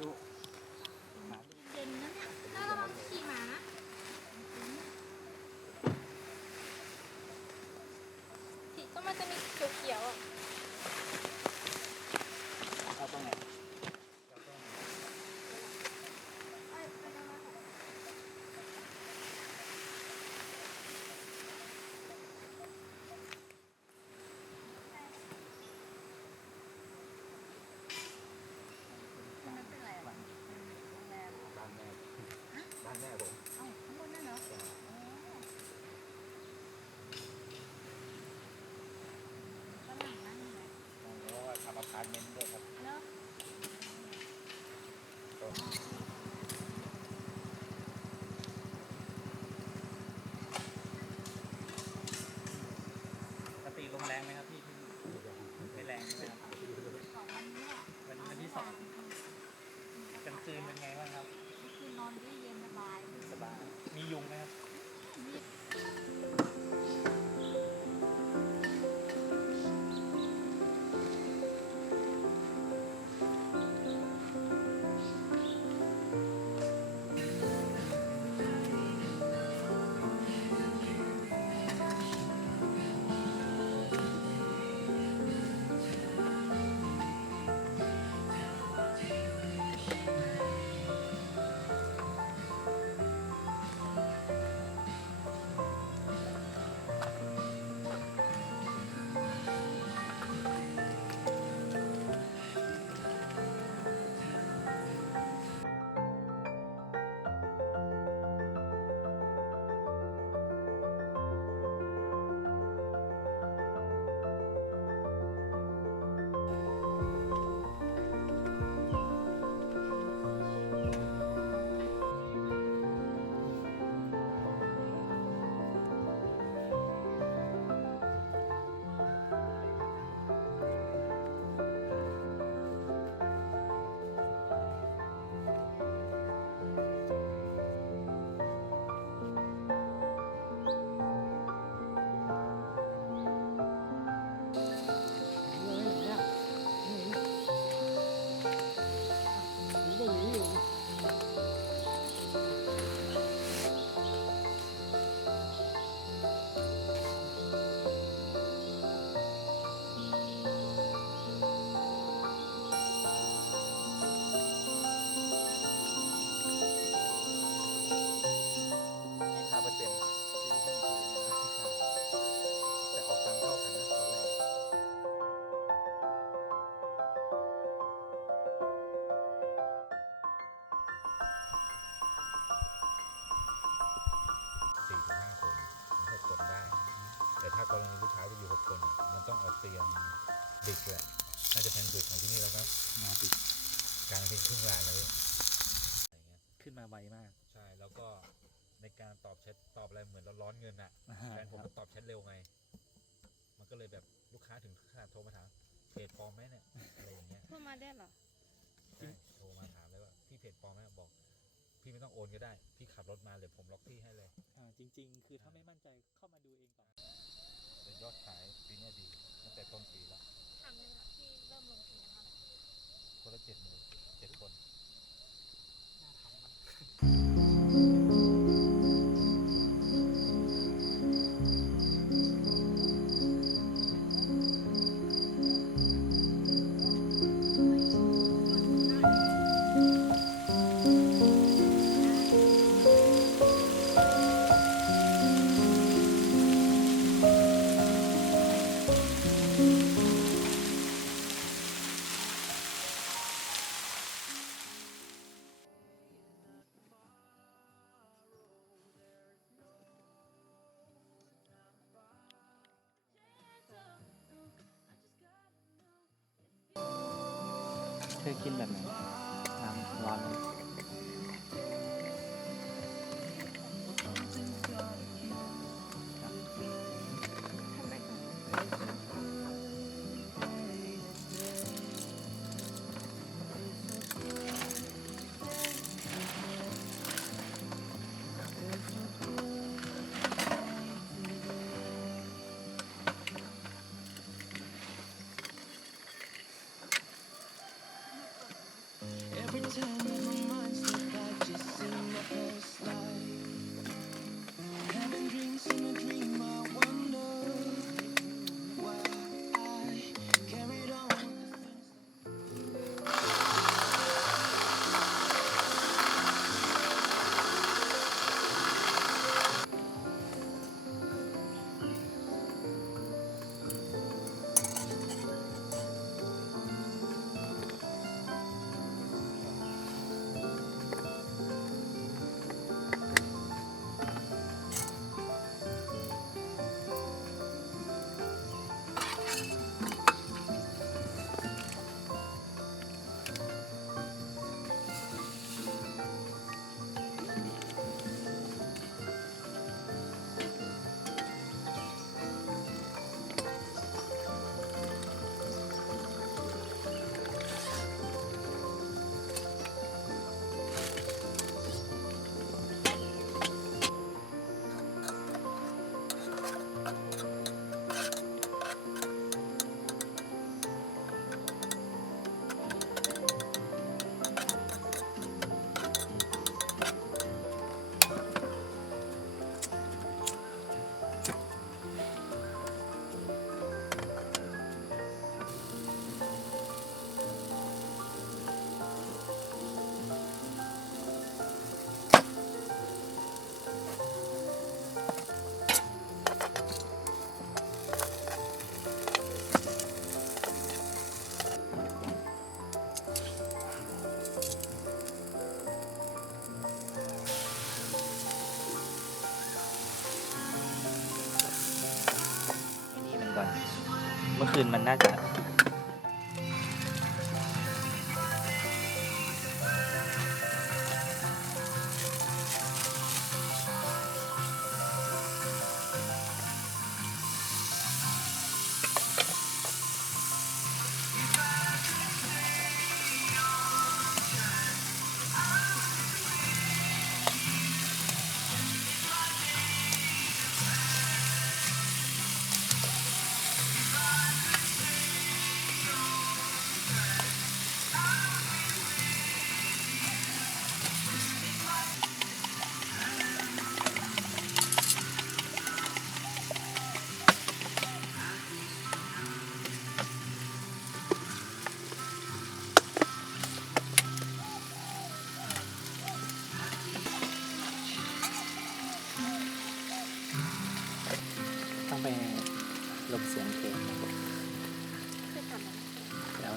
ดูหาดู เย็นนะเนี่ยถ้าระวังขี่หมานะสีก็มันจะมีเขียวๆอ่ะ เอาตรงไหนเอาตรงไหน ไปกันมาค่ะ มันเป็นอะไรอ่ะโรงแรม บ้านแม่บ้านแม่ผม เอ้าข้างบนนั่นเหรอฝรั่งนั่นไง แล้วก็ทำอพาร์ตเมนต์ด้วยครับ เนาะ ปกติลมแรงไหมครับพี่ที่ไม่แรงใช่ไหมครับ ของวันนี้อ่ะ วันที่สองกลางคืนเป็นไงบ้างครับ คือนอนได้เย็นสบาย สบายมียุงไหมครับ มี 5%ซื้อหุ้นจีนแต่ออกตังค์เท่ากันนะตอนแรก4 ถึง 5 คนถึง 6 คนได้ แต่ถ้ากรณีลูกค้าจะอยู่ 6 คนมันต้องเอาเตียงบิกแหละน่าจะแพงสุดของที่นี่แล้วก็มาบิกกลางเป็นครึ่งลานเลยอะไรเงี้ยขึ้นมาไวมากใช่แล้วก็ในการตอบแชทตอบอะไรเหมือนเราร้อนเงินอ่ะแฟนผมก็ตอบแชทเร็วไงมันก็เลยแบบลูกค้าถึงขนาดโทรมาถามเพจปลอมไหมเนี่ยอะไรอย่างเงี้ย พูดมาได้เหรอ ใช่โทรมาถามเลยว่าพี่เพจปลอมไหมบอกพี่ไม่ต้องโอนก็ได้พี่ขับรถมาเดี๋ยวผมล็อกที่ให้เลยจริงๆ คือถ้าไม่มั่นใจเข้ามาดูเองก่อน แต่ยอดขายปีนี้ดีตั้งแต่ต้นปีแล้ว ถามเลยค่ะพี่เริ่มลงทุนกันเท่าไหร่ คนละ70,000 7 คน เคยกินแบบไหนน้ำร้อนไหม ทำไมก่อน Every อันนี้มันก่อน เมื่อคืนมันน่าจะ ต้องไปลบเสียงเพลง คือทำอะไร แล้ว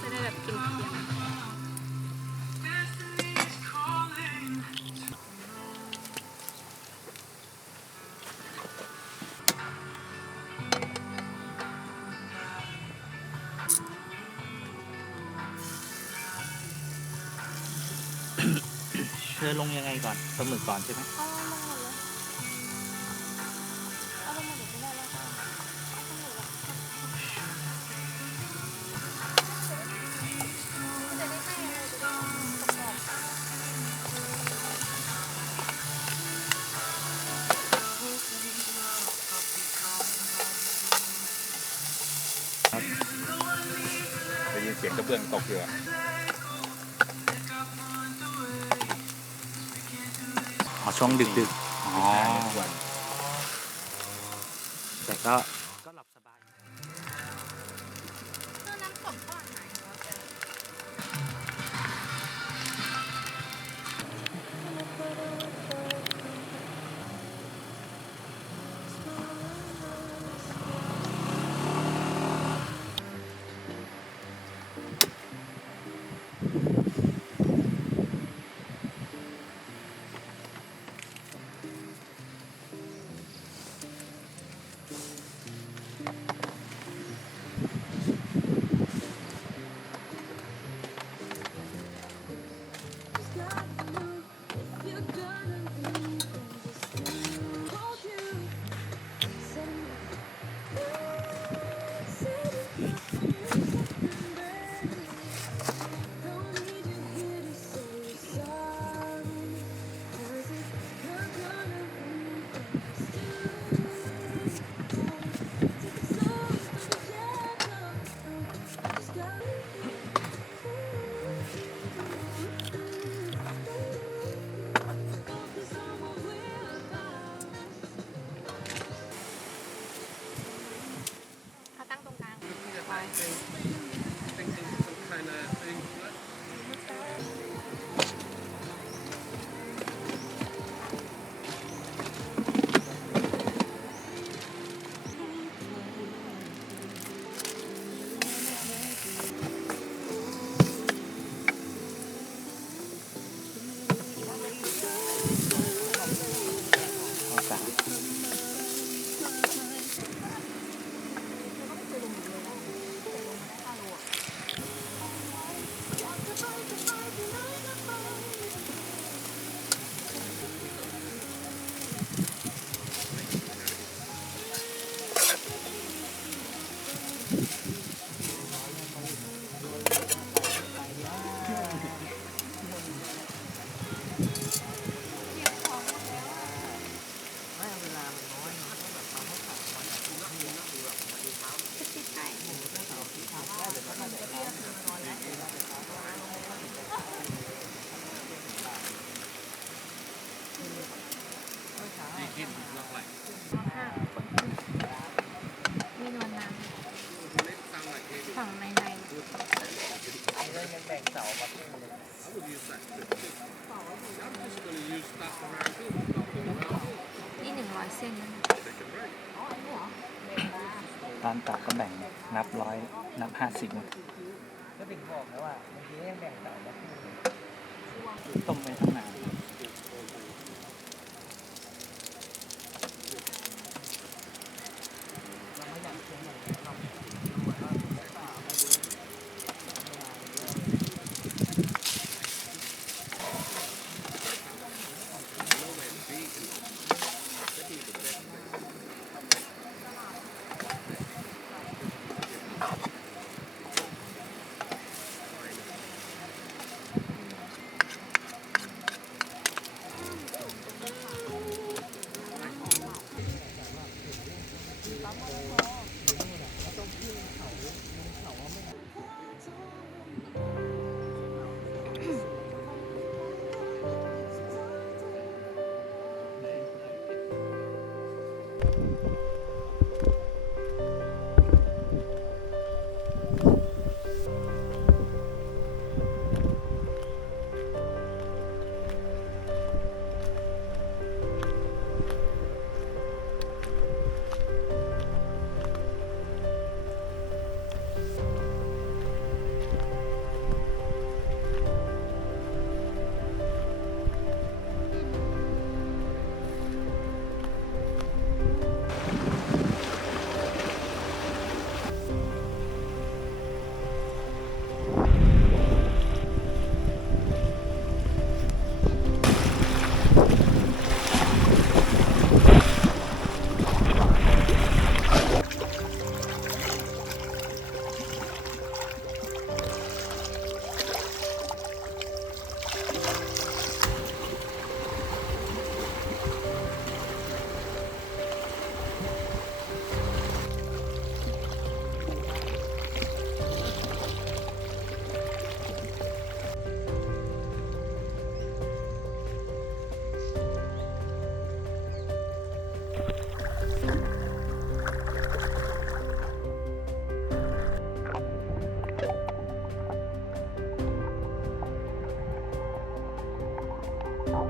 จะได้แบบกินเคี้ยว เธอลงยังไงก่อนปลาหมึกก่อนใช่ไหม เอาลงหมดเลยเอาลงหมดเลยไม่ได้แล้วเอาลงหมดเลยจะได้ให้อะไรจะได้ประกอบ ได้ยินเสียงกระเบื้องตกอยู่อะ อ๋อช่วงดึกๆ อ๋อ แต่ก็หลับสบาย เท่าน้ำตกเท่าไหร่วะ เ นี่100 เส้นนะ อ๋ออันนี้เหรอ ตอนตักก็แบ่งนับร้อยนับ50 ก็ถึงบอกแล้วว่าเมื่อกี้ยังแบ่งต่อมาคู่ ต้มไปตั้งนาน เราไม่อยากเชื่อมันเรา